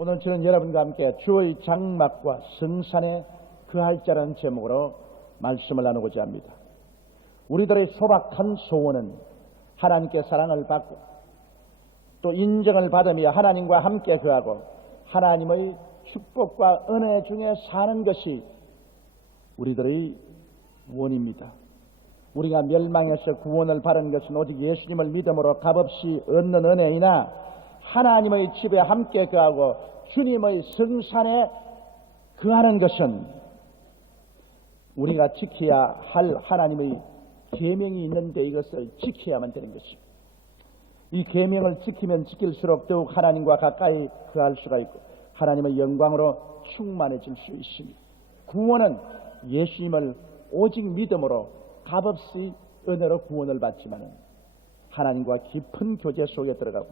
오늘 저는 여러분과 함께 주의 장막과 성산에 그할 자라는 제목으로 말씀을 나누고자 합니다. 우리들의 소박한 소원은 하나님께 사랑을 받고 또 인정을 받으며 하나님과 함께 거하고 하나님의 축복과 은혜 중에 사는 것이 우리들의 원입니다. 우리가 멸망에서 구원을 받은 것은 오직 예수님을 믿음으로 값없이 얻는 은혜이나 하나님의 집에 함께 거하고 주님의 성산에 거하는 것은 우리가 지켜야 할 하나님의 계명이 있는데 이것을 지켜야만 되는 것입니다. 이 계명을 지키면 지킬수록 더욱 하나님과 가까이 거할 수가 있고 하나님의 영광으로 충만해질 수 있습니다. 구원은 예수님을 오직 믿음으로 값없이 은혜로 구원을 받지만 하나님과 깊은 교제 속에 들어가고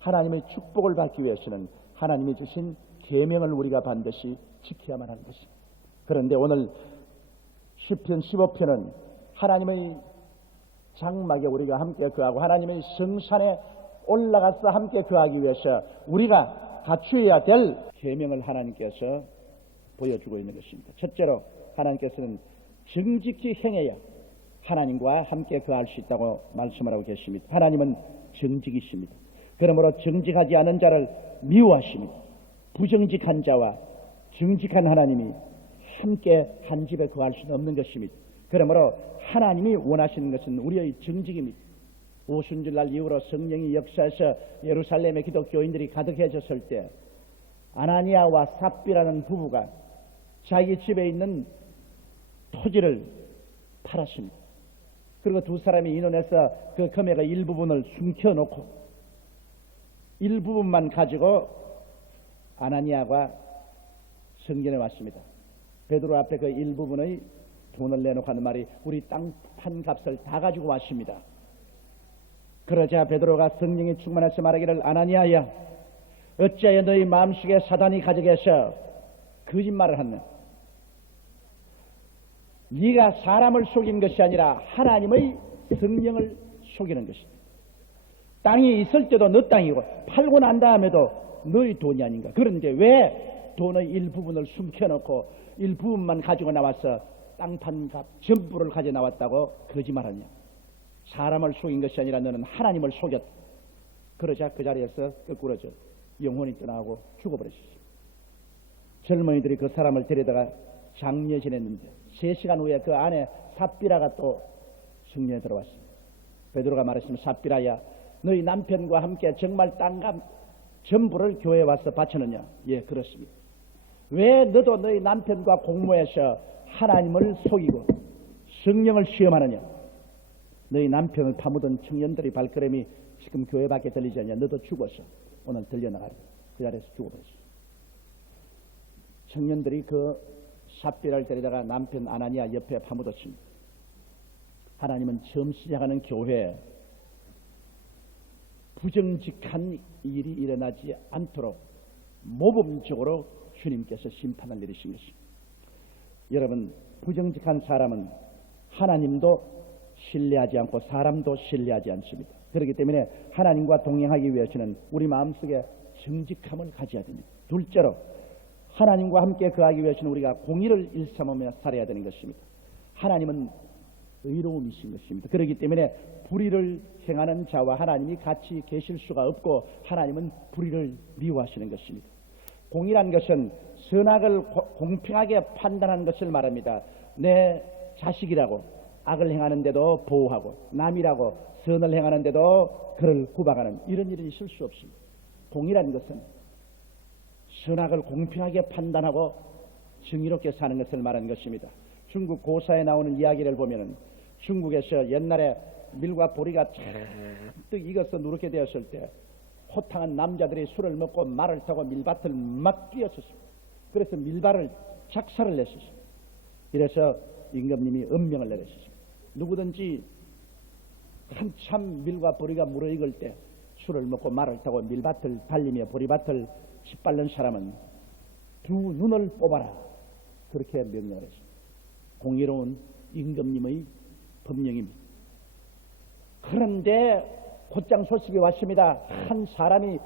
하나님의 축복을 받기 위해서는 하나님이 주신 계명을 우리가 반드시 지켜야만 하는 것입니다. 그런데 오늘 시편 15편은 하나님의 장막에 우리가 함께 거하고 하나님의 성산에 올라가서 함께 거하기 위해서 우리가 갖추어야 될 계명을 하나님께서 보여주고 있는 것입니다. 첫째로 하나님께서는 정직히 행해야 하나님과 함께 거할 수 있다고 말씀을 하고 계십니다. 하나님은 정직이십니다. 그러므로 정직하지 않은 자를 미워하십니다. 부정직한 자와 정직한 하나님이 함께 한 집에 거할 수는 없는 것입니다. 그러므로 하나님이 원하시는 것은 우리의 정직입니다. 오순절날 이후로 성령이 역사해서 예루살렘의 기독교인들이 가득해졌을 때 아나니아와 삽비라는 부부가 자기 집에 있는 토지를 팔았습니다. 그리고 두 사람이 인원해서 그 금액의 일부분을 숨겨놓고 일부분만 가지고 아나니아가 성전에 왔습니다. 베드로 앞에 그 일부분의 돈을 내놓고 하는 말이 우리 땅 판 값을 다 가지고 왔습니다. 그러자 베드로가 성령이 충만해서 말하기를 아나니아야 어찌하여 너희 마음속에 사단이 가져가서 거짓말을 하느냐. 네가 사람을 속인 것이 아니라 하나님의 성령을 속이는 것이다. 땅이 있을 때도 너 땅이고 팔고 난 다음에도 너희 돈이 아닌가. 그런데 왜 돈의 일부분을 숨겨놓고 일부분만 가지고 나와서 땅 판 값 전부를 가져 나왔다고 거짓말하냐. 사람을 속인 것이 아니라 너는 하나님을 속였다. 그러자 그 자리에서 거꾸러져 영혼이 떠나고 죽어버렸습니다. 젊은이들이 그 사람을 데려다가 장례 지냈는데 3시간 후에 그 안에 삽비라가 또 성전에 들어왔습니다. 베드로가 말했습니다. 삽비라야 너희 남편과 함께 정말 땅값 전부를 교회에 와서 바쳤느냐. 예, 그렇습니다. 왜 너도 너희 남편과 공모해서 하나님을 속이고 성령을 시험하느냐. 너희 남편을 파묻은 청년들의 발걸음이 지금 교회 밖에 들리지 않냐. 너도 죽어서 오늘 들려나가라. 그 자리에서 죽어버렸어. 청년들이 그 삽비라를 데리다가 남편 아나니아 옆에 파묻었습니다. 하나님은 처음 시작하는 교회에 부정직한 일이 일어나지 않도록 모범적으로 주님께서 심판을 내리신 것입니다. 여러분, 부정직한 사람은 하나님도 신뢰하지 않고 사람도 신뢰하지 않습니다. 그렇기 때문에 하나님과 동행하기 위해서는 우리 마음속에 정직함을 가져야 됩니다. 둘째로 하나님과 함께 거하기 위해서는 우리가 공의를 일삼으며 살아야 되는 것입니다. 하나님은 의로움이신 것입니다. 그렇기 때문에 불의를 행하는 자와 하나님이 같이 계실 수가 없고 하나님은 불의를 미워하시는 것입니다. 공의란 것은 선악을 공평하게 판단하는 것을 말합니다. 내 자식이라고 악을 행하는데도 보호하고 남이라고 선을 행하는데도 그를 구박하는 이런 일은 있을 수 없습니다. 공의란 것은 선악을 공평하게 판단하고 정의롭게 사는 것을 말하는 것입니다. 중국 고사에 나오는 이야기를 보면은 중국에서 옛날에 밀과 보리가 잔뜩 익어서 누렇게 되었을 때 호탕한 남자들이 술을 먹고 말을 타고 밀밭을 막 뛰었었습니다. 그래서 밀밭을 작사를 냈었습니다. 이래서 임금님이 엄명을 내렸습니다. 누구든지 한참 밀과 보리가 무르익을 때 술을 먹고 말을 타고 밀밭을 달리며 보리밭을 짓밟는 사람은 두 눈을 뽑아라. 그렇게 명령을 했습니다. 공의로운 임금님의 법령입니다. 그런데 곧장 소식이 왔습니다. 한 사람이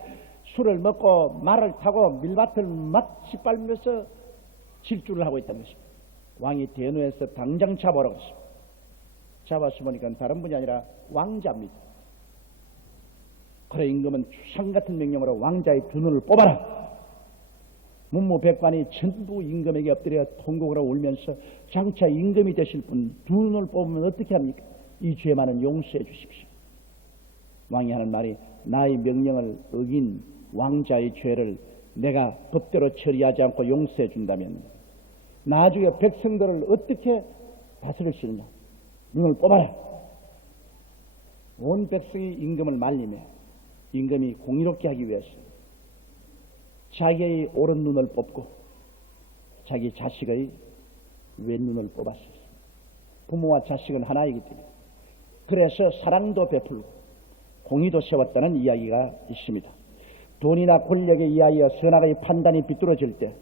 술을 먹고 말을 타고 밀밭을 막 짓밟으면서 질주를 하고 있다는 것입니다. 왕이 대노해서 당장 잡아오라고 했습니다. 잡아서 보니까 다른 분이 아니라 왕자입니다. 그래 임금은 추상 같은 명령으로 왕자의 두 눈을 뽑아라. 문무백관이 전부 임금에게 엎드려 통곡을 하고 울면서 장차 임금이 되실 분 두 눈을 뽑으면 어떻게 합니까? 이 죄만은 용서해 주십시오. 왕이 하는 말이 나의 명령을 어긴 왕자의 죄를 내가 법대로 처리하지 않고 용서해 준다면 나중에 백성들을 어떻게 다스릴 수 있나? 눈을 뽑아라. 온 백성이 임금을 말리며 임금이 공의롭게 하기 위해서 자기의 오른 눈을 뽑고 자기 자식의 왼눈을 뽑았습니다. 부모와 자식은 하나이기 때문에 그래서 사랑도 베풀고 공의도 세웠다는 이야기가 있습니다. 돈이나 권력에 의하여 선악의 판단이 비뚤어질 때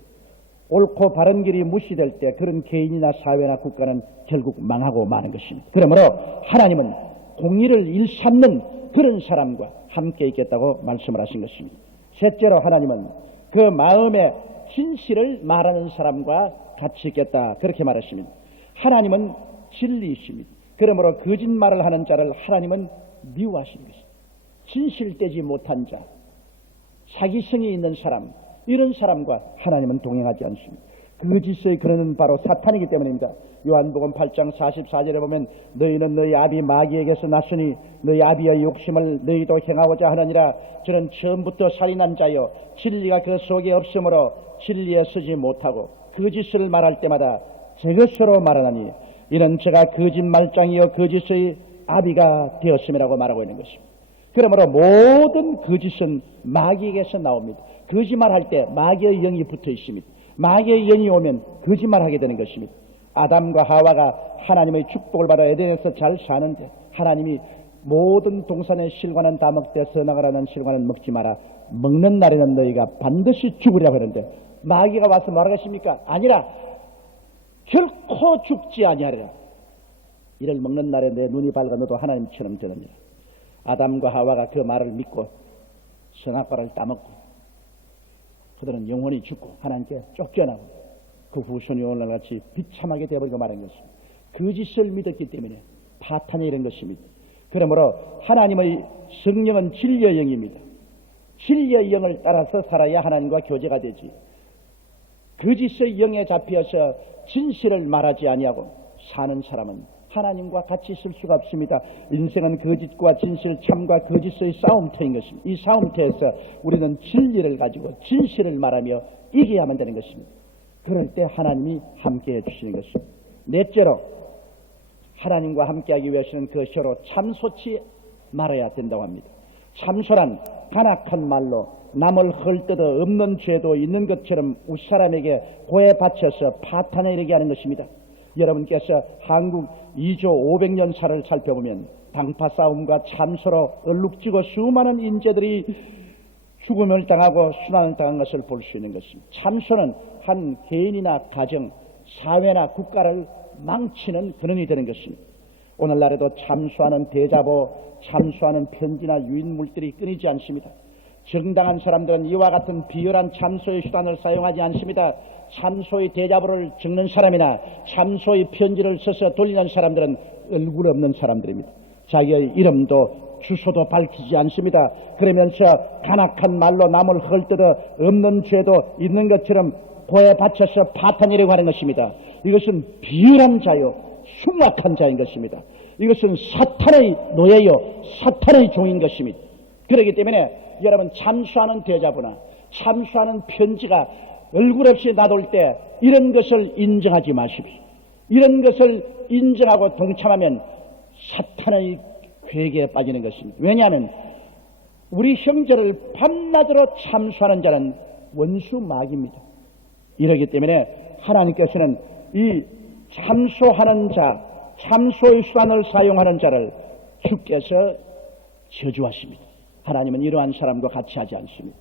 옳고 바른 길이 무시될 때 그런 개인이나 사회나 국가는 결국 망하고 마는 것입니다. 그러므로 하나님은 공의를 일삼는 그런 사람과 함께 있겠다고 말씀을 하신 것입니다. 셋째로 하나님은 그 마음의 진실을 말하는 사람과 같이 있겠다 그렇게 말했습니다. 하나님은 진리이십니다. 그러므로 거짓말을 하는 자를 하나님은 미워하시는 것입니다. 진실되지 못한 자, 사기성이 있는 사람, 이런 사람과 하나님은 동행하지 않습니다. 거짓의 근원은 바로 사탄이기 때문입니다. 요한복음 8장 44절에 보면 너희는 너희 아비 마귀에게서 났으니 너희 아비의 욕심을 너희도 행하고자 하느니라. 저는 처음부터 살인한 자여 진리가 그 속에 없으므로 진리에 서지 못하고 거짓을 말할 때마다 제 것으로 말하나니 이는 제가 거짓말장이여 거짓의 아비가 되었음이라고 말하고 있는 것입니다. 그러므로 모든 거짓은 마귀에게서 나옵니다. 거짓말할 때 마귀의 영이 붙어 있습니다. 마귀의 영이 오면 거짓말하게 되는 것입니다. 아담과 하와가 하나님의 축복을 받아 에덴에서 잘 사는데 하나님이 모든 동산의 실과는 다 먹되 선악을 실과는 먹지 마라. 먹는 날에는 너희가 반드시 죽으리라고 하는데 마귀가 와서 뭐라겠습니까? 아니라 결코 죽지 아니하리라. 이를 먹는 날에 내 눈이 밝아 너도 하나님처럼 되느니라. 아담과 하와가 그 말을 믿고 선악과를 따먹고 그들은 영원히 죽고 하나님께 쫓겨나고 그 후손이 오늘날같이 비참하게 되어버리고 말한 것입니다. 거짓을 믿었기 때문에 파탄이 이런 것입니다. 그러므로 하나님의 성령은 진리의 영입니다. 진리의 영을 따라서 살아야 하나님과 교제가 되지. 거짓의 영에 잡혀서 진실을 말하지 아니하고 사는 사람은 하나님과 같이 있을 수가 없습니다. 인생은 거짓과 진실, 참과 거짓의 싸움터인 것입니다. 이 싸움터에서 우리는 진리를 가지고 진실을 말하며 이겨야만 되는 것입니다. 그럴 때 하나님이 함께해 주시는 것입니다. 넷째로 하나님과 함께하기 위해서는 그 서로 참소치 말아야 된다고 합니다. 참소란 간악한 말로 남을 헐뜯어 없는 죄도 있는 것처럼 윗사람에게 고해 바쳐서 파탄에 이르게 하는 것입니다. 여러분께서 한국 2조 500년사를 살펴보면 당파 싸움과 참소로 얼룩지고 수많은 인재들이 죽음을 당하고 순환을 당한 것을 볼 수 있는 것입니다. 참소는 한 개인이나 가정, 사회나 국가를 망치는 근원이 되는 것입니다. 오늘날에도 참소하는 대자보, 참소하는 편지나 유인물들이 끊이지 않습니다. 정당한 사람들은 이와 같은 비열한 참소의 수단을 사용하지 않습니다. 참소의 대자보를 적는 사람이나 참소의 편지를 써서 돌리는 사람들은 얼굴 없는 사람들입니다. 자기의 이름도 주소도 밝히지 않습니다. 그러면서 간악한 말로 남을 헐뜯어 없는 죄도 있는 것처럼 고에 바쳐서 파탄이라고 하는 것입니다. 이것은 비열한 자요 흉악한 자인 것입니다. 이것은 사탄의 노예요 사탄의 종인 것입니다. 그렇기 때문에 여러분 참수하는 대자보나 참수하는 편지가 얼굴 없이 놔둘 때 이런 것을 인정하지 마십시오. 이런 것을 인정하고 동참하면 사탄의 괴계에 빠지는 것입니다. 왜냐하면 우리 형제를 밤낮으로 참수하는 자는 원수 마귀입니다. 이러기 때문에 하나님께서는 이 참소하는 자, 참소의 수단을 사용하는 자를 주께서 저주하십니다. 하나님은 이러한 사람과 같이 하지 않습니다.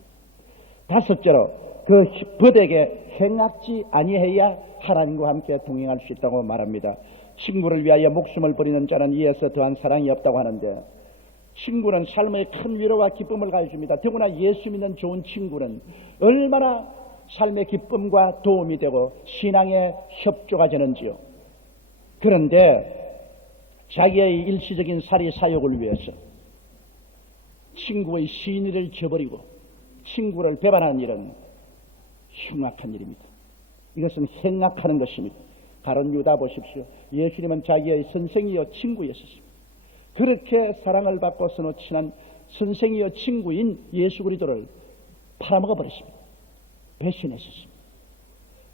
다섯째로 그 벗에게 행악지 아니해야 하나님과 함께 동행할 수 있다고 말합니다. 친구를 위하여 목숨을 버리는 자는 이에서 더한 사랑이 없다고 하는데 친구는 삶의 큰 위로와 기쁨을 가져줍니다. 더구나 예수 믿는 좋은 친구는 얼마나 삶의 기쁨과 도움이 되고 신앙의 협조가 되는지요. 그런데 자기의 일시적인 살이 사욕을 위해서 친구의 신의를 저버리고 친구를 배반하는 일은 흉악한 일입니다. 이것은 행악하는 것입니다. 가룟 유다 보십시오. 예수님은 자기의 선생이요 친구였습니다. 그렇게 사랑을 받고 서로 친한 선생이요 친구인 예수 그리스도를 팔아먹어 버렸습니다. 배신했었습니다.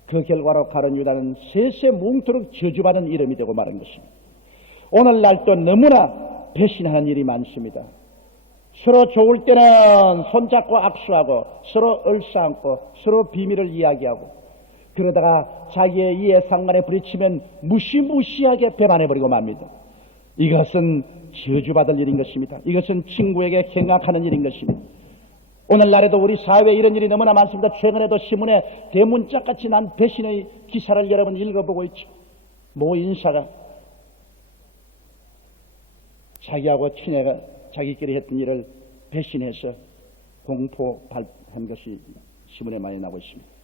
그 결과로 가룟 유다는 세세 뭉토록 저주받은 이름이 되고 말한 것입니다. 오늘날도 너무나 배신하는 일이 많습니다. 서로 좋을 때는 손잡고 악수하고 서로 얼싸안고 서로 비밀을 이야기하고 그러다가 자기의 이해상관에 부딪히면 무시무시하게 배반해버리고 맙니다. 이것은 저주받을 일인 것입니다. 이것은 친구에게 행악하는 일인 것입니다. 오늘날에도 우리 사회에 이런 일이 너무나 많습니다. 최근에도 신문에 대문짝같이 난 배신의 기사를 여러분 읽어보고 있죠. 모 인사가 자기하고 친애가 자기끼리 했던 일을 배신해서 공포한 것이 신문에 많이 나오고 있습니다.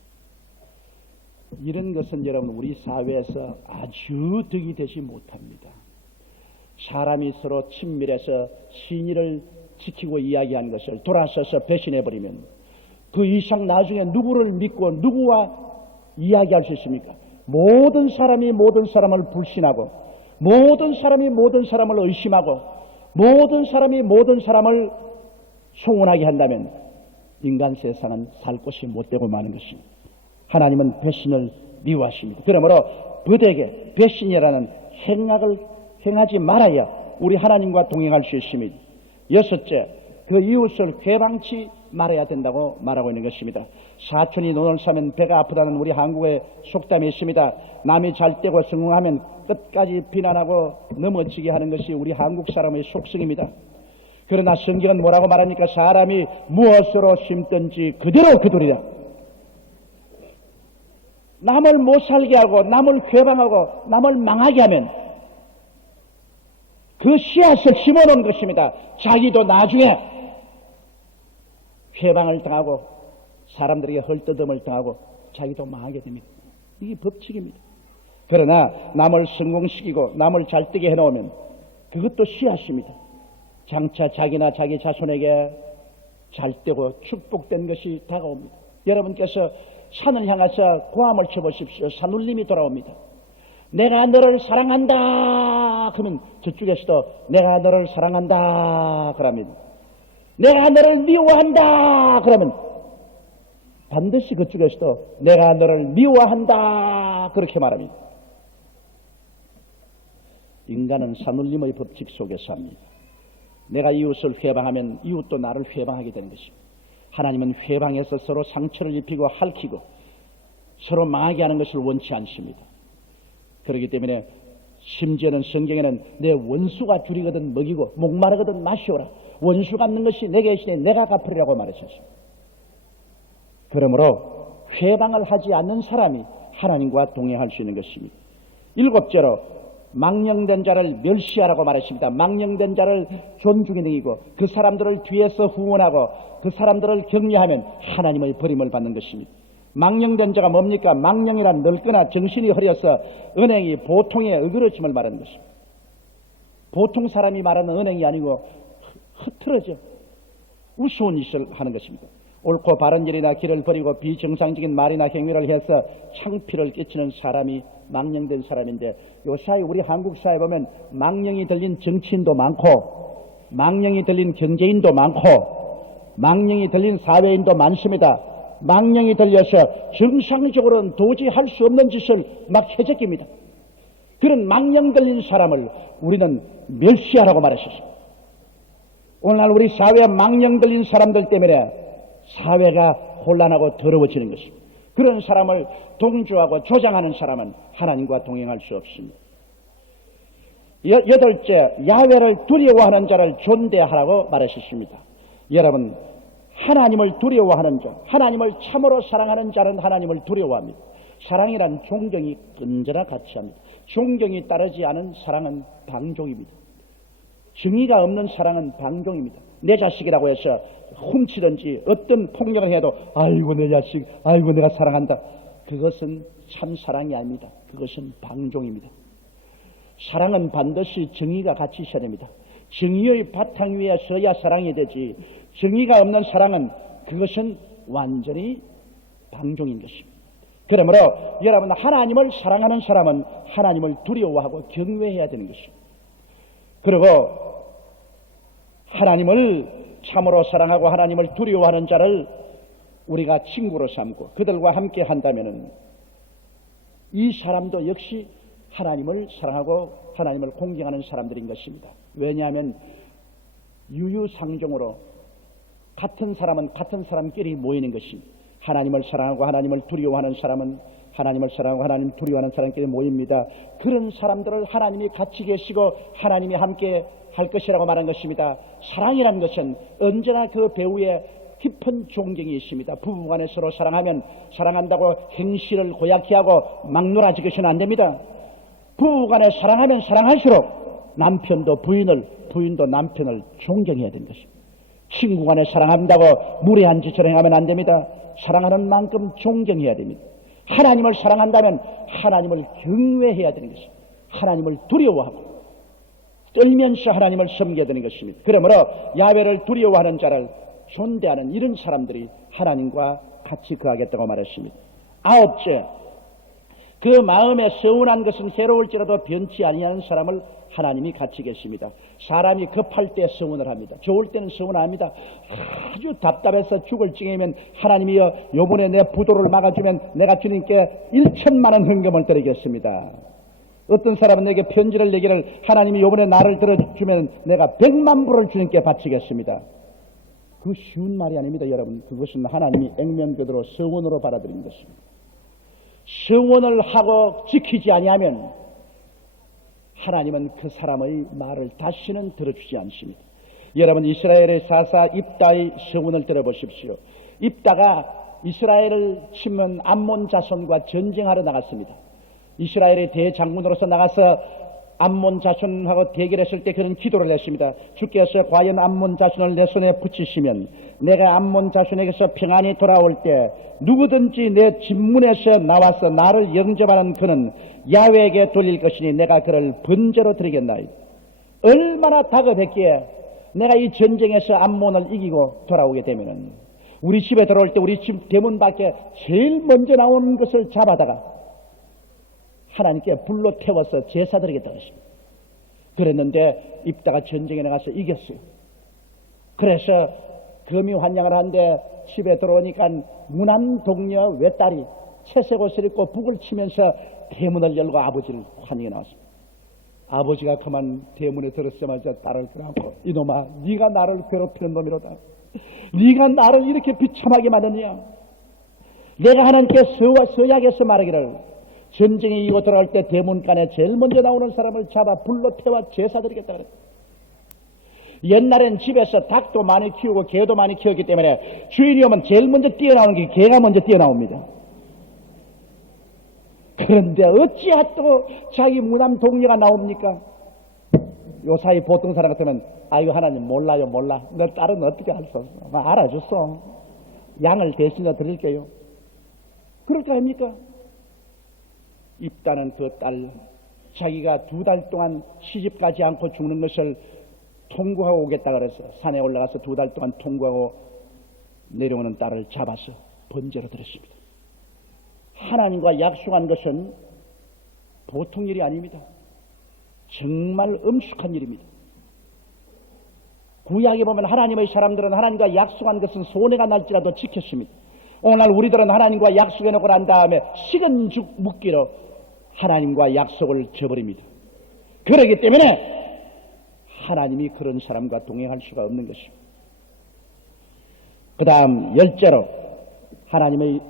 이런 것은 여러분 우리 사회에서 아주 덕이 되지 못합니다. 사람이 서로 친밀해서 신의를 지키고 이야기하는 것을 돌아서서 배신해버리면 그 이상 나중에 누구를 믿고 누구와 이야기할 수 있습니까? 모든 사람이 모든 사람을 불신하고 모든 사람이 모든 사람을 의심하고 모든 사람이 모든 사람을 소원하게 한다면 인간 세상은 살 곳이 못되고 마는 것입니다. 하나님은 배신을 미워하십니다. 그러므로 부득이 배신이라는 행악을 행하지 말아야 우리 하나님과 동행할 수 있습니다. 여섯째, 그 이웃을 괴방치 말아야 된다고 말하고 있는 것입니다. 사촌이 논을 싸면 배가 아프다는 우리 한국의 속담이 있습니다. 남이 잘 되고 성공하면 끝까지 비난하고 넘어지게 하는 것이 우리 한국 사람의 속성입니다. 그러나 성경은 뭐라고 말합니까? 사람이 무엇으로 심든지 그대로 거두리라. 남을 못 살게 하고 남을 괴방하고 남을 망하게 하면 그 씨앗을 심어놓은 것입니다. 자기도 나중에 회방을 당하고 사람들에게 헐뜯음을 당하고 자기도 망하게 됩니다. 이게 법칙입니다. 그러나 남을 성공시키고 남을 잘되게 해놓으면 그것도 씨앗입니다. 장차 자기나 자기 자손에게 잘되고 축복된 것이 다가옵니다. 여러분께서 산을 향해서 고함을 쳐보십시오. 산울림이 돌아옵니다. 내가 너를 사랑한다 그러면 저쪽에서도 내가 너를 사랑한다 그럽니다. 내가 너를 미워한다 그러면 반드시 그쪽에서도 내가 너를 미워한다 그렇게 말합니다. 인간은 산울림의 법칙 속에 삽니다. 내가 이웃을 회방하면 이웃도 나를 회방하게 되는 것입니다. 하나님은 회방에서 서로 상처를 입히고 핥히고 서로 망하게 하는 것을 원치 않습니다. 그렇기 때문에 심지어는 성경에는 내 원수가 줄이거든 먹이고 목마르거든 마시오라. 원수 갚는 것이 내게 있으니 내가 갚으리라고 말했었습니다. 그러므로 회방을 하지 않는 사람이 하나님과 동행할 수 있는 것입니다. 일곱째로 망령된 자를 멸시하라고 말했습니다. 망령된 자를 존중이 능이고 그 사람들을 뒤에서 후원하고 그 사람들을 격려하면 하나님의 버림을 받는 것입니다. 망령된 자가 뭡니까? 망령이란 늙거나 정신이 흐려서 은행이 보통의 어그러짐을 말하는 것입니다. 보통 사람이 말하는 은행이 아니고 흐트러져 우스운 짓을 하는 것입니다. 옳고 바른 일이나 길을 버리고 비정상적인 말이나 행위를 해서 창피를 끼치는 사람이 망령된 사람인데 요사이 우리 한국 사회에 보면 망령이 들린 정치인도 많고 망령이 들린 경제인도 많고 망령이 들린 사회인도 많습니다. 망령이 들려서 정상적으로는 도저히 할 수 없는 짓을 막 해제깁니다. 그런 망령 들린 사람을 우리는 멸시하라고 말했었습니다. 오늘날 우리 사회에 망령 들린 사람들 때문에 사회가 혼란하고 더러워지는 것입니다. 그런 사람을 동조하고 조장하는 사람은 하나님과 동행할 수 없습니다. 여덟째, 야훼를 두려워하는 자를 존대하라고 말했었습니다. 여러분, 하나님을 두려워하는 자, 하나님을 참으로 사랑하는 자는 하나님을 두려워합니다. 사랑이란 존경이 언제나 같이 합니다. 존경이 따르지 않은 사랑은 방종입니다. 정의가 없는 사랑은 방종입니다. 내 자식이라고 해서 훔치든지 어떤 폭력을 해도 아이고 내 자식, 아이고 내가 사랑한다. 그것은 참 사랑이 아닙니다. 그것은 방종입니다. 사랑은 반드시 정의가 같이 있어야 됩니다. 정의의 바탕 위에 서야 사랑이 되지, 정의가 없는 사랑은 그것은 완전히 방종인 것입니다. 그러므로 여러분, 하나님을 사랑하는 사람은 하나님을 두려워하고 경외해야 되는 것입니다. 그리고 하나님을 참으로 사랑하고 하나님을 두려워하는 자를 우리가 친구로 삼고 그들과 함께 한다면 이 사람도 역시 하나님을 사랑하고 하나님을 공경하는 사람들인 것입니다. 왜냐하면 유유상종으로 같은 사람은 같은 사람끼리 모이는 것입니다. 하나님을 사랑하고 하나님을 두려워하는 사람은 하나님을 사랑하고 하나님을 두려워하는 사람끼리 모입니다. 그런 사람들을 하나님이 같이 계시고 하나님이 함께 할 것이라고 말한 것입니다. 사랑이라는 것은 언제나 그 배우에 깊은 존경이 있습니다. 부부간에 서로 사랑하면 사랑한다고 행실을 고약히 하고 막 놀아지고서는 안 됩니다. 부부간에 사랑하면 사랑할수록 남편도 부인을, 부인도 남편을 존경해야 되는 것입니다. 친구간에 사랑한다고 무례한 짓을 행하면 안 됩니다. 사랑하는 만큼 존경해야 됩니다. 하나님을 사랑한다면 하나님을 경외해야 되는 것입니다. 하나님을 두려워하고 떨면서 하나님을 섬겨야 되는 것입니다. 그러므로 야훼를 두려워하는 자를 존대하는 이런 사람들이 하나님과 같이 거하겠다고 말했습니다. 아홉째, 그 마음에 서운한 것은 해로울지라도 변치 아니하는 사람을 하나님이 같이 계십니다. 사람이 급할 때 서운을 합니다. 좋을 때는 서운 안 합니다. 아주 답답해서 죽을 징이면 하나님이여 요번에 내 부도를 막아주면 내가 주님께 1천만 원 헌금을 드리겠습니다. 어떤 사람은 내게 편지를 내기를 하나님이 요번에 나를 들어주면 내가 100만 불을 주님께 바치겠습니다. 그 쉬운 말이 아닙니다, 여러분. 그것은 하나님이 액면그대로 서원으로 받아들인 것입니다. 서원을 하고 지키지 아니하면 하나님은 그 사람의 말을 다시는 들어주지 않습니다. 여러분, 이스라엘의 사사 입다의 서원을 들어보십시오. 입다가 이스라엘을 치면 암몬 자손과 전쟁하러 나갔습니다. 이스라엘의 대장군으로서 나가서 암몬 자손하고 대결했을 때 그는 기도를 했습니다. 주께서 과연 암몬 자손을 내 손에 붙이시면 내가 암몬 자손에게서 평안히 돌아올 때 누구든지 내 집문에서 나와서 나를 영접하는 그는 야훼에게 돌릴 것이니 내가 그를 번제로 드리겠나이다. 얼마나 다급했기에 내가 이 전쟁에서 암몬을 이기고 돌아오게 되면은 우리 집에 들어올 때 우리 집 대문 밖에 제일 먼저 나오는 것을 잡아다가 하나님께 불로 태워서 제사 드리겠다고 했습니다. 그랬는데 입다가 전쟁에 나가서 이겼어요. 그래서 금이 환영을 하는데 집에 들어오니까 무난 동녀 외딸이 채색 옷을 입고 북을 치면서 대문을 열고 아버지를 환영해 나왔습니다. 아버지가 그만 대문에 들었자마자 딸을 끌어안고 이놈아, 네가 나를 괴롭히는 놈이로다. 네가 나를 이렇게 비참하게 만드냐. 내가 하나님께 서약에서 말하기를 전쟁에 이고 들어갈 때 대문간에 제일 먼저 나오는 사람을 잡아 불로 태워 제사 드리겠다 그랬다. 옛날엔 집에서 닭도 많이 키우고 개도 많이 키웠기 때문에 주인이 오면 제일 먼저 뛰어나오는 게 개가 먼저 뛰어나옵니다. 그런데 어찌하 또 자기 무남 동료가 나옵니까? 요 사이 보통 사람 같으면 아이고 하나님 몰라요 몰라. 내 딸은 어떻게 할 수 없어. 알아줬어. 양을 대신해 드릴게요. 그럴까 합니까? 입다는 그 딸, 자기가 2달 동안 시집가지 않고 죽는 것을 통구하고 오겠다 그래서 산에 올라가서 2달 동안 통구하고 내려오는 딸을 잡아서 번제로 드렸습니다. 하나님과 약속한 것은 보통 일이 아닙니다. 정말 엄숙한 일입니다. 구약에 보면 하나님의 사람들은 하나님과 약속한 것은 손해가 날지라도 지켰습니다. 오늘 우리들은 하나님과 약속해놓고 난 다음에 식은 죽 묻기로 하나님과 약속을 저버립니다. 그렇기 때문에 하나님이 그런 사람과 동행할 수가 없는 것입니다. 그 다음 10제로 하나님의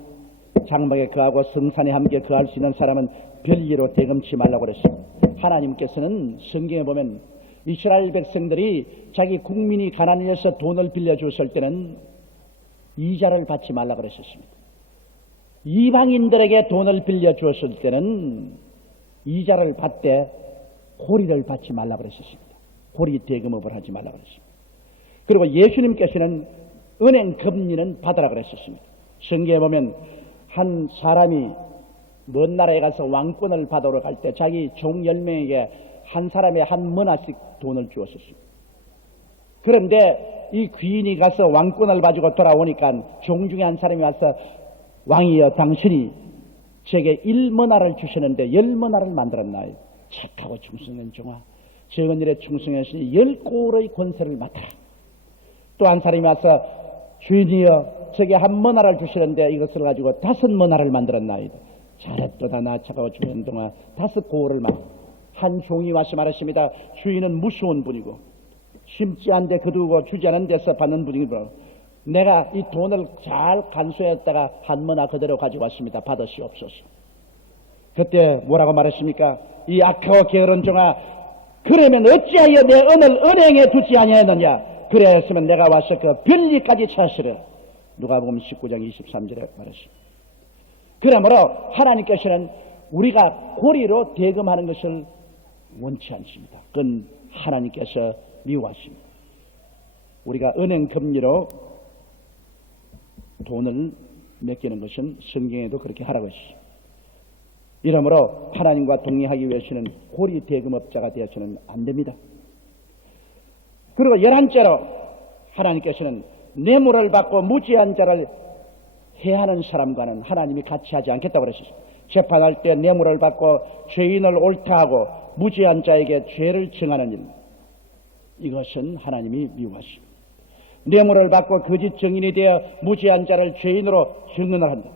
장막에 거하고 성산에 함께 거할 수 있는 사람은 별의로 대금치 말라고 그랬습니다. 하나님께서는 성경에 보면 이스라엘 백성들이 자기 국민이 가난해서 돈을 빌려줬을 때는 이자를 받지 말라고 그랬었습니다. 이방인들에게 돈을 빌려주었을 때는 이자를 받되 고리를 받지 말라고 그랬었습니다. 고리 대금업을 하지 말라 그랬습니다. 그리고 예수님께서는 은행 금리는 받으라 그랬었습니다. 성경에 보면 한 사람이 먼 나라에 가서 왕권을 받으러 갈 때 자기 종 10명에게 한 사람에 한 머나씩 돈을 주었었습니다. 그런데 이 귀인이 가서 왕권을 가지고 돌아오니까 종 중에 한 사람이 와서 왕이여 당신이 제게 1머나를 주시는데 10머나를 만들었나요? 착하고 충성된 종아, 적은 일에 충성했으니 10골의 권세를 맡아라. 또 한 사람이 와서 주인이여 제게 1머나를 주시는데 이것을 가지고 5머나를 만들었나이다. 잘했도다 나 착하고 충성된 종아, 5골을 한 종이 와서 말했습니다. 주인은 무서운 분이고 심지 않은데 거두고 주지 않은 데서 받는 분이고 내가 이 돈을 잘 간수했다가 1머나 그대로 가지고 왔습니다. 받으시옵소서. 그때 뭐라고 말했습니까? 이 악하고 게으른 종아, 그러면 어찌하여 내 은을 은행에 두지 아니하였느냐? 그래야했으면 내가 와서 그 별리까지 찾으려. 누가복음 19장 23절에 말했습니다. 그러므로 하나님께서는 우리가 고리로 대금하는 것을 원치 않습니다. 그건 하나님께서 미워하십니다. 우리가 은행 금리로 돈을 맡기는 것은 성경에도 그렇게 하라고 했습니다. 이러므로 하나님과 동의하기 위해서는 고리 대금업자가 되어서는 안 됩니다. 그리고 11째로 하나님께서는 뇌물을 받고 무지한 자를 해하는 사람과는 하나님이 같이 하지 않겠다고 그랬습니다. 재판할 때 뇌물을 받고 죄인을 옳다하고 무지한 자에게 죄를 정하는 일, 이것은 하나님이 미워하십니다. 뇌물을 받고 거짓 증인이 되어 무지한 자를 죄인으로 증언을 한다.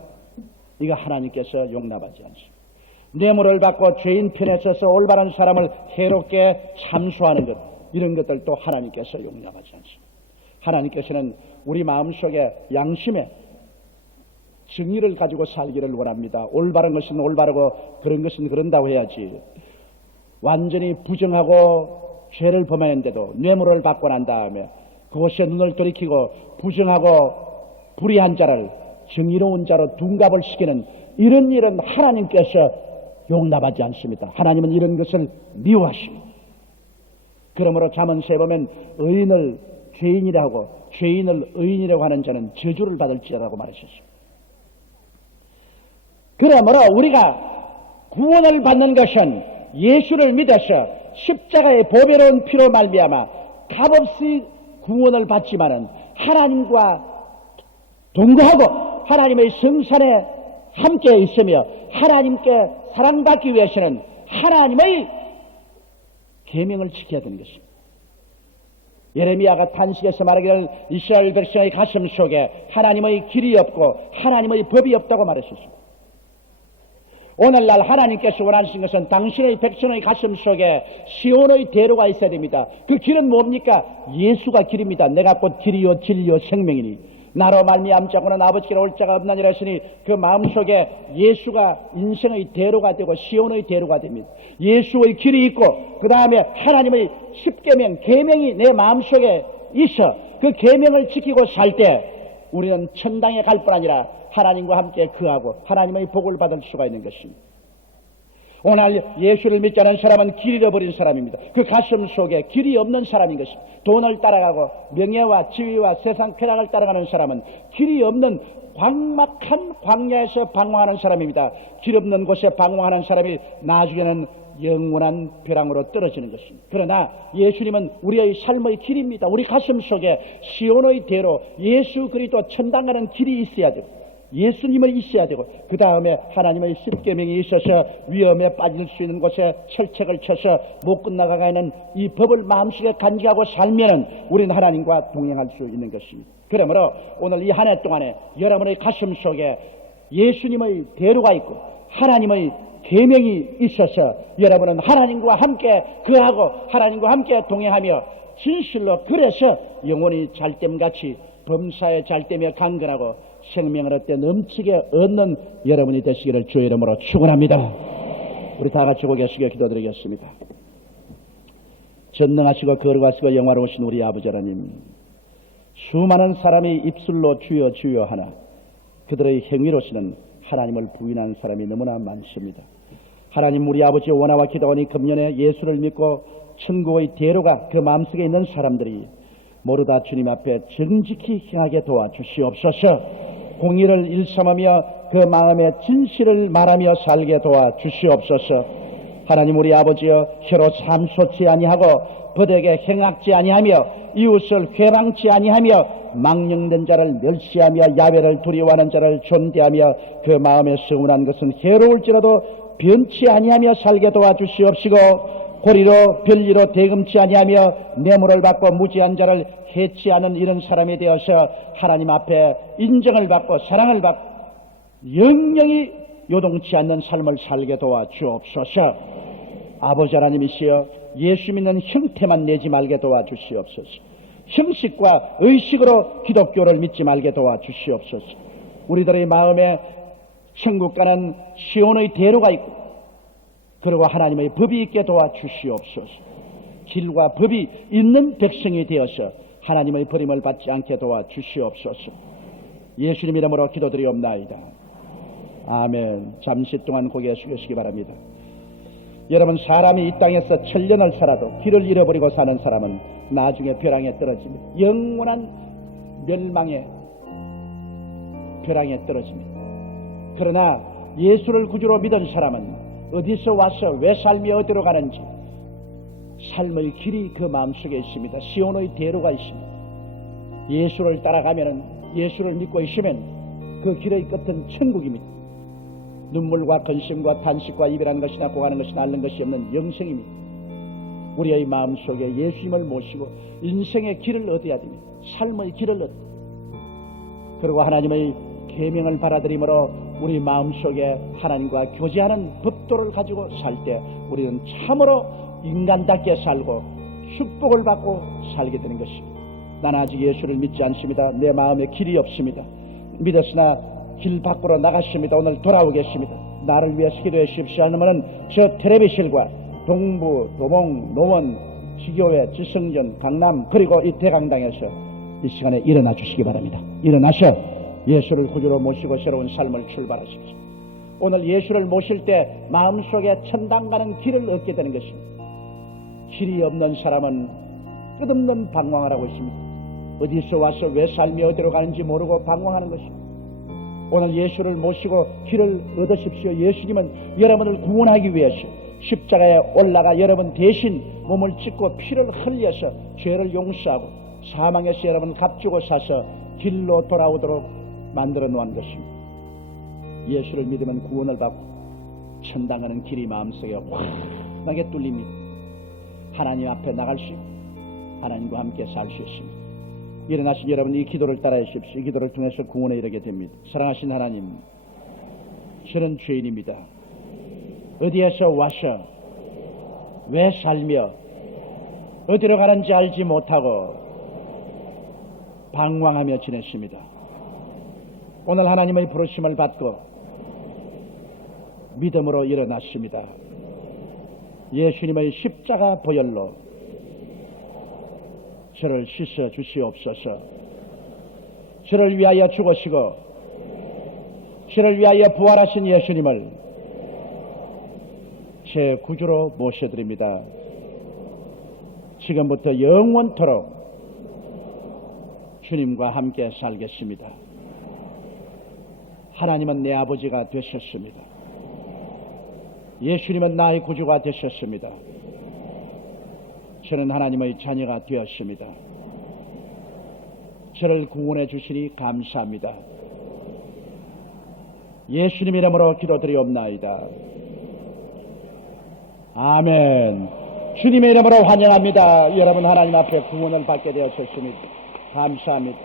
이거 하나님께서 용납하지 않습니다. 뇌물을 받고 죄인 편에 서서 올바른 사람을 해롭게 참수하는 것, 이런 것들도 하나님께서 용납하지 않습니다. 하나님께서는 우리 마음속에 양심에 정의를 가지고 살기를 원합니다. 올바른 것은 올바르고 그런 것은 그런다고 해야지. 완전히 부정하고 죄를 범했는데도 뇌물을 받고 난 다음에 그것에 눈을 돌이키고 부정하고 불의한 자를 정의로운 자로 둔갑을 시키는 이런 일은 하나님께서 용납하지 않습니다. 하나님은 이런 것을 미워하십니다. 그러므로 잠언서에 보면 의인을 죄인이라고 죄인을 의인이라고 하는 자는 저주를 받을지라고 말하셨습니다. 그러므로 우리가 구원을 받는 것은 예수를 믿어서 십자가의 보배로운 피로 말미암아 값없이 구원을 받지만은 하나님과 동거하고 하나님의 성산에 함께 있으며 하나님께 사랑받기 위해서는 하나님의 계명을 지켜야 되는 것입니다. 예레미야가 탄식해서 말하기를 이스라엘 백성의 가슴 속에 하나님의 길이 없고 하나님의 법이 없다고 말했었습니다. 오늘날 하나님께서 원하시는 것은 당신의 백성의 가슴 속에 시온의 대로가 있어야 됩니다. 그 길은 뭡니까? 예수가 길입니다. 내가 곧 길이요 진리요 생명이니 나로 말미암지 않고는 아버지께로 올 자가 없나니라 하시니 그 마음속에 예수가 인생의 대로가 되고 시온의 대로가 됩니다. 예수의 길이 있고 그 다음에 하나님의 십계명 계명이 내 마음속에 있어 그 계명을 지키고 살 때 우리는 천당에 갈 뿐 아니라 하나님과 함께 거하고 하나님의 복을 받을 수가 있는 것입니다. 오늘 예수를 믿지 않은 사람은 길 잃어버린 사람입니다. 그 가슴 속에 길이 없는 사람인 것입니다. 돈을 따라가고 명예와 지위와 세상 쾌락을 따라가는 사람은 길이 없는 광막한 광야에서 방황하는 사람입니다. 길 없는 곳에 방황하는 사람이 나중에는 영원한 벼랑으로 떨어지는 것입니다. 그러나 예수님은 우리의 삶의 길입니다. 우리 가슴 속에 시온의 대로 예수 그리스도 천당 가는 길이 있어야 되고 예수님을 있어야 되고 그 다음에 하나님의 십계명이 있어서 위험에 빠질 수 있는 곳에 철책을 쳐서 못 끝나가는 이 법을 마음속에 간직하고 살면은 우리는 하나님과 동행할 수 있는 것입니다. 그러므로 오늘 이 한 해 동안에 여러분의 가슴 속에 예수님의 대로가 있고 하나님의 계명이 있어서 여러분은 하나님과 함께 거하고 하나님과 함께 동행하며 진실로 그래서 영혼이 잘됨같이 범사에 잘되며 강건하고 생명을 얻되 넘치게 얻는 여러분이 되시기를 주의 이름으로 축원합니다. 우리 다 같이 고개 숙여 기도드리겠습니다. 전능하시고 거룩하시고 영화로우신 우리 아버지 하나님, 수많은 사람이 입술로 주여 주여 하나 그들의 행위로서는 하나님을 부인한 사람이 너무나 많습니다. 하나님 우리 아버지 원하와 기도하니 금년에 예수를 믿고 천국의 대로가 그 마음속에 있는 사람들이 모르다 주님 앞에 정직히 행하게 도와주시옵소서. 공의를 일삼으며 그 마음의 진실을 말하며 살게 도와주시옵소서. 하나님 우리 아버지여 혀로 삼소치 아니하고 버되게 행악지 아니하며 이웃을 회방치 아니하며 망령된 자를 멸시하며 야외를 두려워하는 자를 존대하며 그 마음에 서운한 것은 해로울지라도 변치 아니하며 살게 도와주시옵시고 고리로 별리로 대금치 아니하며 뇌물을 받고 무지한 자를 해치 않은 이런 사람이 되어서 하나님 앞에 인정을 받고 사랑을 받고 영영이 요동치 않는 삶을 살게 도와주옵소서. 아버지 하나님이시여 예수 믿는 형태만 내지 말게 도와주시옵소서. 형식과 의식으로 기독교를 믿지 말게 도와주시옵소서. 우리들의 마음에 천국 가는 시온의 대로가 있고 그리고 하나님의 법이 있게 도와주시옵소서. 길과 법이 있는 백성이 되어서 하나님의 버림을 받지 않게 도와주시옵소서. 예수님 이름으로 기도드리옵나이다. 아멘. 잠시 동안 고개 숙이시기 바랍니다. 여러분, 사람이 이 땅에서 천년을 살아도 길을 잃어버리고 사는 사람은 나중에 벼랑에 떨어집니다. 영원한 멸망의 벼랑에 떨어집니다. 그러나 예수를 구주로 믿은 사람은 어디서 와서 왜 삶이 어디로 가는지 삶의 길이 그 마음속에 있습니다. 시온의 대로가 있습니다. 예수를 따라가면, 예수를 믿고 있으면 그 길의 끝은 천국입니다. 눈물과 근심과 탄식과 이별하는 것이나 고가는 것이나 앓는 것이 없는 영생입니다. 우리의 마음속에 예수님을 모시고 인생의 길을 얻어야 됩니다. 삶의 길을 얻어. 그리고 하나님의 계명을 받아들임으로 우리 마음속에 하나님과 교제하는 법도를 가지고 살 때 우리는 참으로 인간답게 살고 축복을 받고 살게 되는 것입니다. 나는 아직 예수를 믿지 않습니다. 내 마음에 길이 없습니다. 믿었으나 길 밖으로 나갔습니다. 오늘 돌아오겠습니다. 나를 위해서 기도해 주십시오 하면은 저 텔레비실과 동부, 도봉, 노원, 지교회, 지성전, 강남 그리고 이 대강당에서 이 시간에 일어나 주시기 바랍니다. 일어나셔 예수를 구주로 모시고 새로운 삶을 출발하십시오. 오늘 예수를 모실 때 마음속에 천당 가는 길을 얻게 되는 것입니다. 길이 없는 사람은 끝없는 방황을 하고 있습니다. 어디서 와서 왜 삶이 어디로 가는지 모르고 방황하는 것입니다. 오늘 예수를 모시고 길을 얻으십시오. 예수님은 여러분을 구원하기 위해서 십자가에 올라가 여러분 대신 몸을 찢고 피를 흘려서 죄를 용서하고 사망에서 여러분을 값주고 사서 길로 돌아오도록 만들어 놓은 것입니다. 예수를 믿으면 구원을 받고 천당 가는 길이 마음속에 환하게 뚫립니다. 하나님 앞에 나갈 수 있고 하나님과 함께 살 수 있습니다. 일어나신 여러분 이 기도를 따라해 주십시오. 이 기도를 통해서 구원에 이르게 됩니다. 사랑하신 하나님, 저는 죄인입니다. 어디에서 와서 왜 살며 어디로 가는지 알지 못하고 방황하며 지냈습니다. 오늘 하나님의 부르심을 받고 믿음으로 일어났습니다. 예수님의 십자가 보혈로 저를 씻어 주시옵소서. 저를 위하여 죽으시고 저를 위하여 부활하신 예수님을 제 구주로 모셔드립니다. 지금부터 영원토록 주님과 함께 살겠습니다. 하나님은 내 아버지가 되셨습니다. 예수님은 나의 구주가 되셨습니다. 저는 하나님의 자녀가 되었습니다. 저를 구원해 주시니 감사합니다. 예수님 이름으로 기도드리옵나이다. 아멘. 주님의 이름으로 환영합니다. 여러분 하나님 앞에 구원을 받게 되었습니다. 감사합니다.